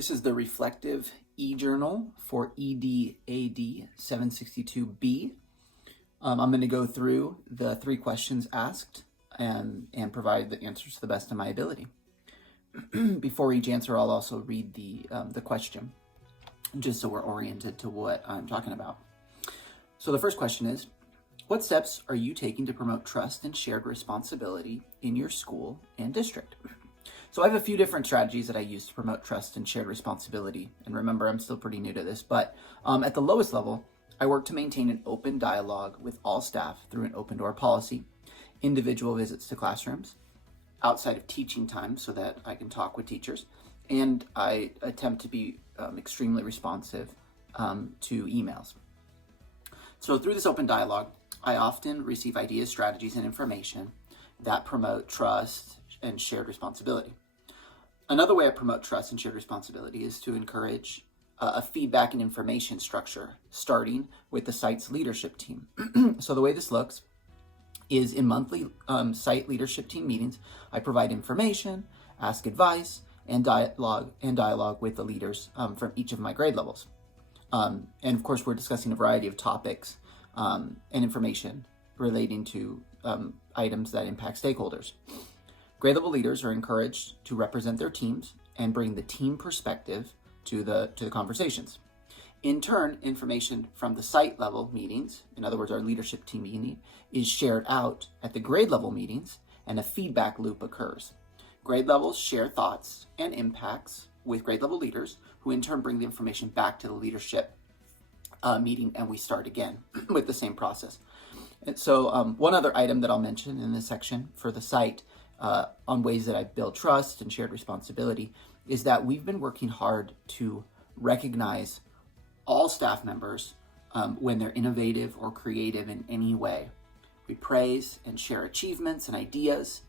This is the reflective e-journal for EDAD 762B. I'm going to go through the 3 questions asked and provide the answers to the best of my ability. Before each answer, I'll also read the question, just so we're oriented to what I'm talking about. So the first question is, what steps are you taking to promote trust and shared responsibility in your school and district? So I have a few different strategies that I use to promote trust and shared responsibility. And remember, I'm still pretty new to this, but at the lowest level, I work to maintain an open dialogue with all staff through an open door policy, individual visits to classrooms, outside of teaching time so that I can talk with teachers, and I attempt to be extremely responsive to emails. So through this open dialogue, I often receive ideas, strategies, and information that promote trust and shared responsibility. Another way I promote trust and shared responsibility is to encourage a feedback and information structure, starting with the site's leadership team. So the way this looks is in monthly site leadership team meetings, I provide information, ask advice, and dialogue with the leaders from each of my grade levels. And of course, we're discussing a variety of topics and information relating to items that impact stakeholders. Grade level leaders are encouraged to represent their teams and bring the team perspective to the conversations. In turn, information from the site level meetings, in other words, our leadership team meeting, is shared out at the grade level meetings, and a feedback loop occurs. Grade levels share thoughts and impacts with grade level leaders, who in turn bring the information back to the leadership meeting, and we start again with the same process. And so one other item that I'll mention in this section for the site on ways that I build trust and shared responsibility is that we've been working hard to recognize all staff members when they're innovative or creative in any way. We praise and share achievements and ideas,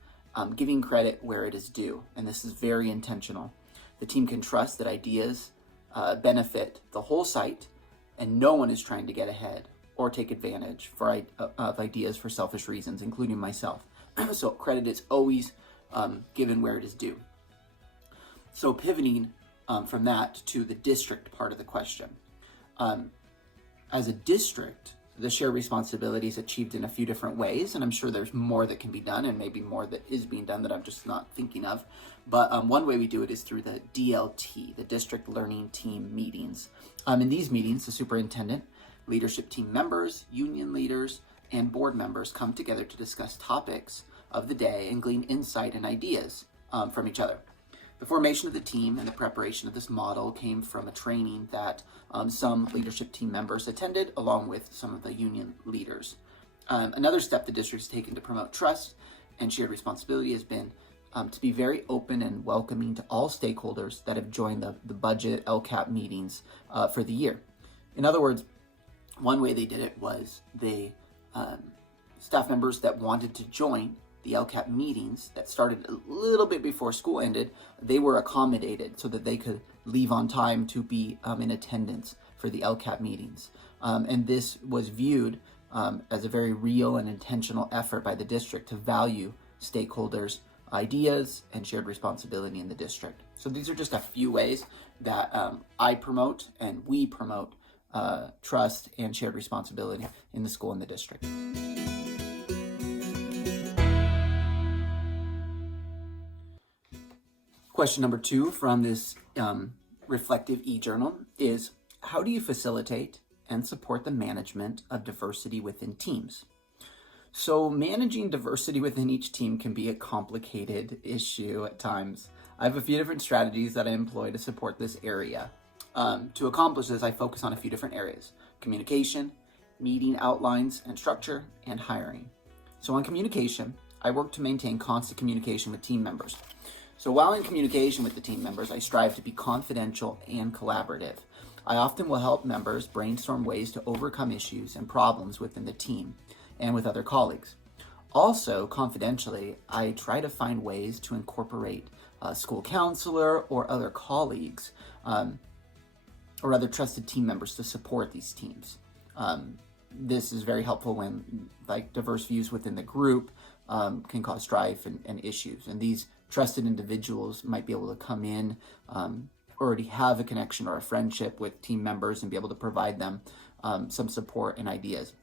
giving credit where it is due, and this is very intentional. The team can trust that ideas benefit the whole site, and no one is trying to get ahead or take advantage of ideas for selfish reasons, including myself. So credit is always given where it is due. So pivoting from that to the district part of the question. As a district, the shared responsibility is achieved in a few different ways, and I'm sure there's more that can be done and maybe more that is being done that I'm just not thinking of. But one way we do it is through the DLT, the District Learning Team meetings. In these meetings, the superintendent, leadership team members, union leaders, and board members come together to discuss topics of the day and glean insight and ideas from each other. The formation of the team and the preparation of this model came from a training that some leadership team members attended, along with some of the union leaders. Another step the district has taken to promote trust and shared responsibility has been to be very open and welcoming to all stakeholders that have joined the budget LCAP meetings for the year. In other words, one way they did it was they staff members that wanted to join the LCAP meetings that started a little bit before school ended, they were accommodated so that they could leave on time to be in attendance for the LCAP meetings. And this was viewed as a very real and intentional effort by the district to value stakeholders' ideas and shared responsibility in the district. So these are just a few ways that I promote and we promote trust and shared responsibility in the school and the district. Question number 2 from this reflective e-journal is, how do you facilitate and support the management of diversity within teams? So managing diversity within each team can be a complicated issue at times. I have a few different strategies that I employ to support this area. To accomplish this, I focus on a few different areas: communication, meeting outlines and structure, and hiring. So on communication, I work to maintain constant communication with team members. So while in communication with the team members, I strive to be confidential and collaborative. I often will help members brainstorm ways to overcome issues and problems within the team and with other colleagues. Also, confidentially, I try to find ways to incorporate a school counselor or other colleagues or other trusted team members to support these teams. This is very helpful when diverse views within the group can cause strife and issues. And these trusted individuals might be able to come in already have a connection or a friendship with team members and be able to provide them some support and ideas.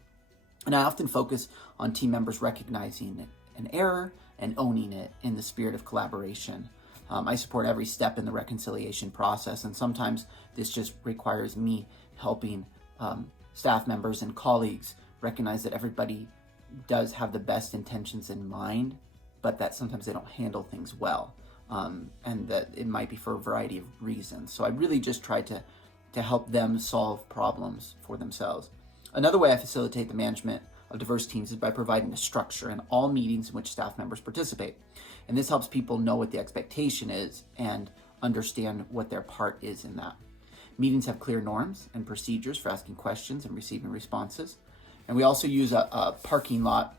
And I often focus on team members recognizing an error and owning it in the spirit of collaboration. I support every step in the reconciliation process, and sometimes this just requires me helping staff members and colleagues recognize that everybody does have the best intentions in mind, but that sometimes they don't handle things well, and that it might be for a variety of reasons. So I really just try to help them solve problems for themselves. Another way I facilitate the management of diverse teams is by providing a structure in all meetings in which staff members participate. And this helps people know what the expectation is and understand what their part is in that. Meetings have clear norms and procedures for asking questions and receiving responses. And we also use a parking lot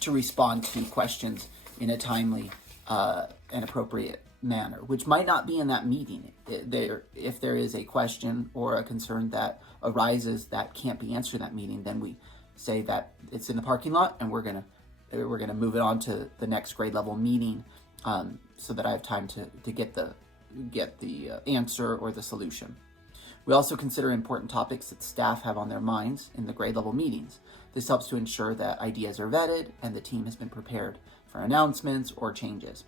to respond to questions in a timely and appropriate manner, which might not be in that meeting. If there is a question or a concern that arises that can't be answered in that meeting, then we say that it's in the parking lot, and we're gonna move it on to the next grade level meeting, so that I have time to get the answer or the solution. We also consider important topics that staff have on their minds in the grade level meetings. This helps to ensure that ideas are vetted and the team has been prepared for announcements or changes.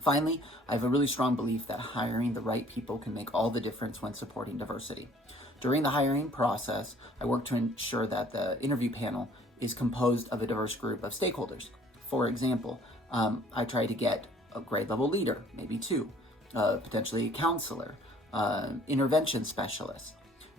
Finally, I have a really strong belief that hiring the right people can make all the difference when supporting diversity. During the hiring process, I work to ensure that the interview panel is composed of a diverse group of stakeholders. For example, I try to get a grade level leader, maybe two, potentially a counselor, intervention specialist.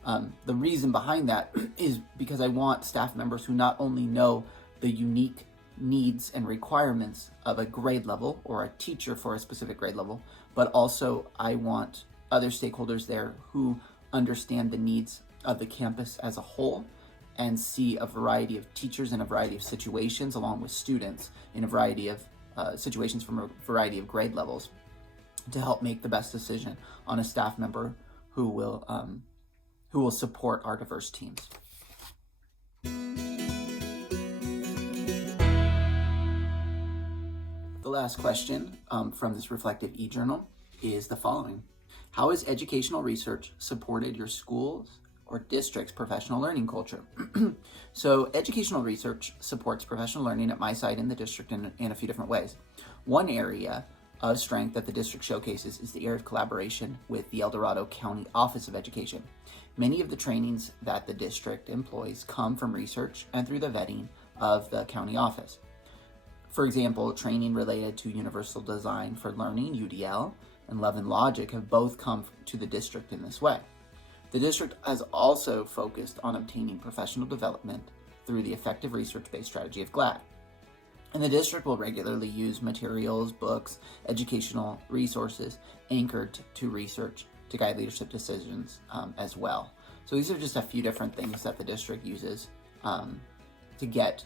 The reason behind that is because I want staff members who not only know the unique needs and requirements of a grade level or a teacher for a specific grade level, but also I want other stakeholders there who understand the needs of the campus as a whole and see a variety of teachers in a variety of situations along with students in a variety of situations from a variety of grade levels to help make the best decision on a staff member who will support our diverse teams. The last question from this reflective e-journal is the following. How has educational research supported your school's or district's professional learning culture? So educational research supports professional learning at my site in the district in a few different ways. One area of strength that the district showcases is the area of collaboration with the El Dorado County Office of Education. Many of the trainings that the district employs come from research and through the vetting of the county office. For example, training related to Universal Design for Learning, UDL, and Love and Logic have both come to the district in this way. The district has also focused on obtaining professional development through the effective research-based strategy of GLAD. And the district will regularly use materials, books, educational resources anchored to research to guide leadership decisions as well. So these are just a few different things that the district uses to get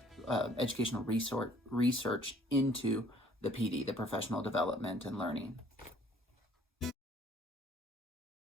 educational research into the PD, the professional development and learning.